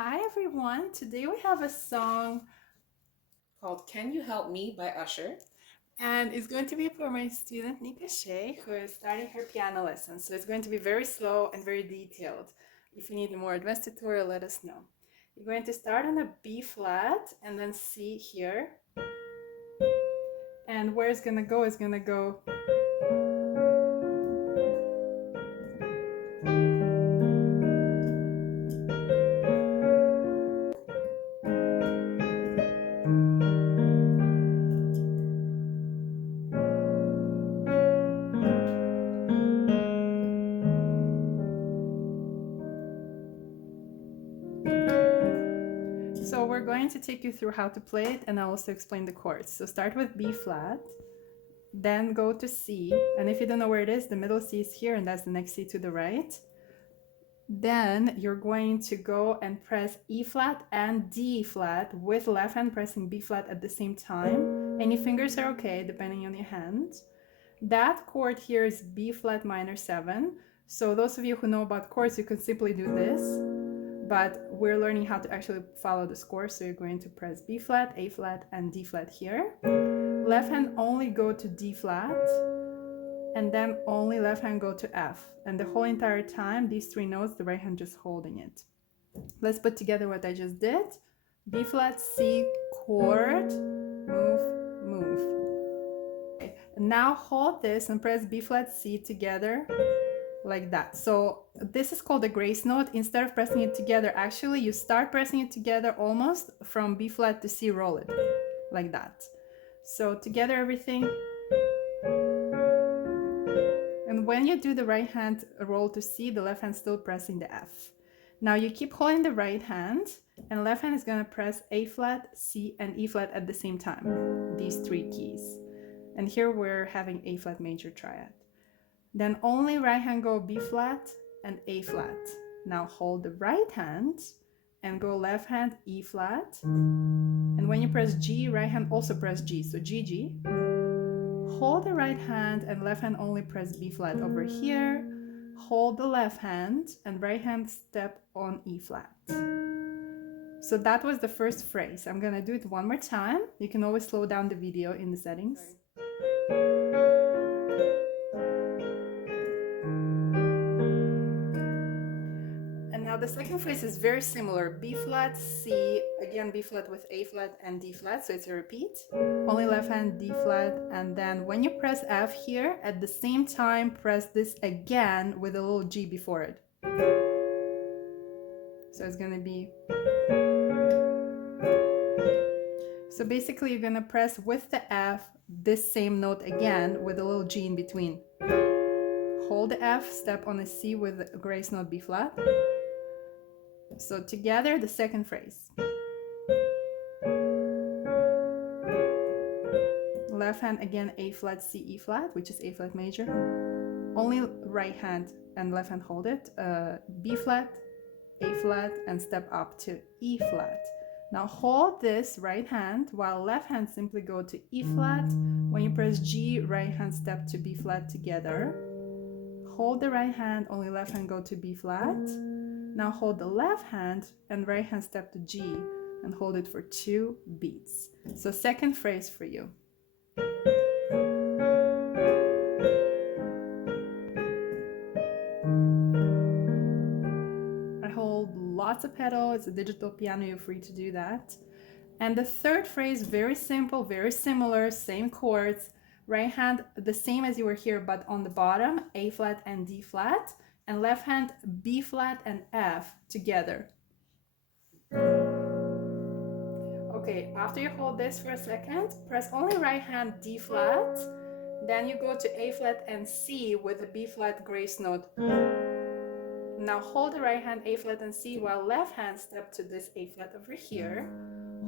Hi everyone, today we have a song called Can You Help Me by Usher. and it's going to be for my student Nika Shea, who is starting her piano lesson. So it's going to be very slow and very detailed. If you need a more advanced tutorial, let us know. You're going to start on a B flat and then C here. And where it's gonna go is gonna go So we're going to take you through how to play it and I'll also explain the chords. So start with B flat, then go to C, and if you don't know where it is, the middle C is here and that's the next C to the right. Then you're going to go and press E flat and D flat with left hand pressing B flat at the same time. Any fingers are okay depending on your hand. That chord here is B flat minor 7. So those of you who know about chords, you can simply do this, but we're learning how to actually follow the score. So you're going to press B flat, A flat, and D flat here. Left hand only go to D flat, and then only left hand go to F. And the whole entire time, these three notes, the right hand just holding it. Let's put together what I just did. B flat, C, chord, move, move. Okay. Now hold this and press B flat, C together like that. So this is called a grace note. Instead of pressing it together, actually you start pressing it together almost from B flat to C, roll it like that. So together everything. And when you do the right hand roll to C, the left hand still pressing the F. Now you keep holding the right hand and left hand is going to press A flat, C, and E flat at the same time, these three keys. And here we're having A flat major triad. Then only right hand go B flat and A flat. Now hold the right hand and go left hand E flat. And when you press G, right hand also press G. So G, G. Hold the right hand and left hand only press B flat over here. Hold the left hand and right hand step on E flat. So that was the first phrase. I'm gonna do it one more time. You can always slow down the video in the settings. And now the second phrase is very similar. B flat, C, again B flat with A flat and D flat, so it's a repeat. Only left hand D flat, and then when you press F here, at the same time press this again with a little G before it. So it's gonna be... So basically you're gonna press with the F this same note again with a little G in between. Hold the F, step on a C with a grace note B flat. So together, the second phrase. Left hand again A flat, C, E flat, which is A flat major. Only right hand and left hand hold it. B flat, A flat, and step up to E flat. Now hold this right hand while left hand simply go to E flat. When you press G, right hand step to B flat together. Hold the right hand, only left hand go to B flat. Now hold the left hand and right hand step to G and hold it for 2 beats. So second phrase for you. I hold lots of pedal. It's a digital piano, you're free to do that. And the third phrase, very simple, very similar, same chords. Right hand, the same as you were here, but on the bottom, A flat and D flat. And left hand, B flat and F together. Okay, after you hold this for a second, press only right hand D flat. Then you go to A flat and C with a B flat grace note. Now hold the right hand A flat and C while left hand step to this A flat over here.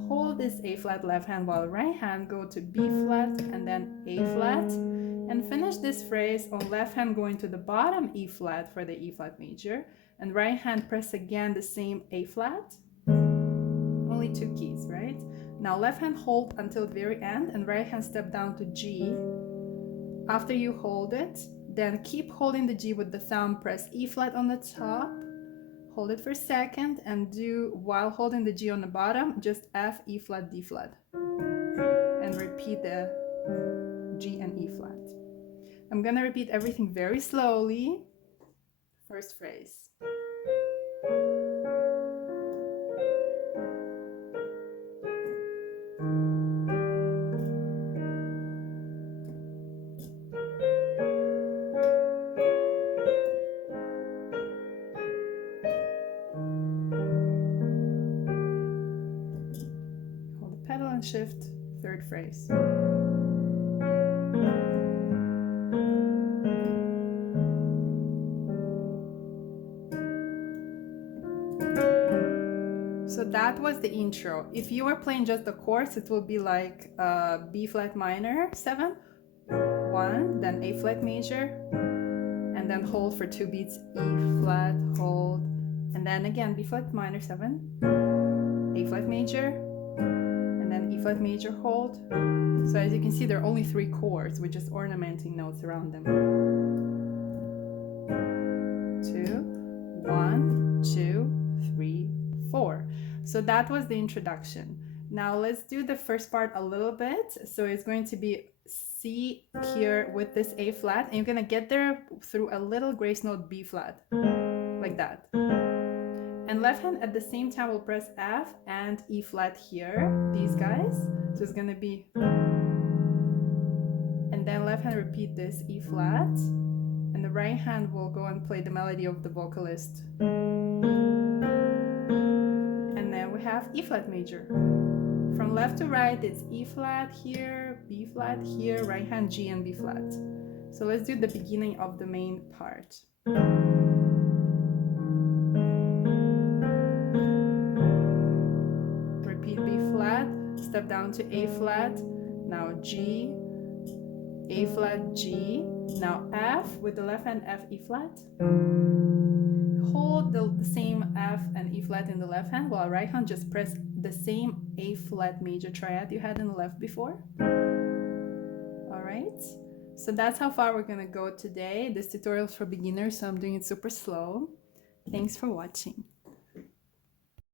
Hold this A flat left hand while right hand go to B flat and then A flat. And finish this phrase on left hand going to the bottom E flat for the E flat major. And right hand press again the same A flat. Only 2 keys, right? Now left hand hold until the very end and right hand step down to G. After you hold it, then keep holding the G with the thumb, press E flat on the top, Hold it for a second and do, while holding the G on the bottom, just F, E flat, D flat. And repeat the G and E flat. I'm gonna repeat everything very slowly. First phrase. Hold the pedal and shift. Third phrase. So that was the intro. If you were playing just the chords, it will be like B flat minor 7, 1, then A flat major, and then hold for 2 beats, E flat, hold, and then again B flat minor 7, A flat major, and then E flat major, hold. So as you can see, there are only 3 chords with just ornamenting notes around them. 2, 1, 2, 3, 4. So that was the introduction. Now let's do the first part a little bit. So it's going to be C here with this A flat, and you're gonna get there through a little grace note B flat, like that. And left hand at the same time will press F and E flat here, these guys. So it's gonna be, and then left hand repeat this E flat, and the right hand will go and play the melody of the vocalist. And then we have E flat major. From left to right, it's E flat here, B flat here, right hand G and B flat. So let's do the beginning of the main part. Repeat B flat, step down to A flat, now G, A flat, G, now F with the left hand, F, E flat. Hold the same F and E flat in the left hand, while right hand just press the same A flat major triad you had in the left before. All right, so that's how far we're gonna go today. This tutorial is for beginners, so I'm doing it super slow. Thanks for watching.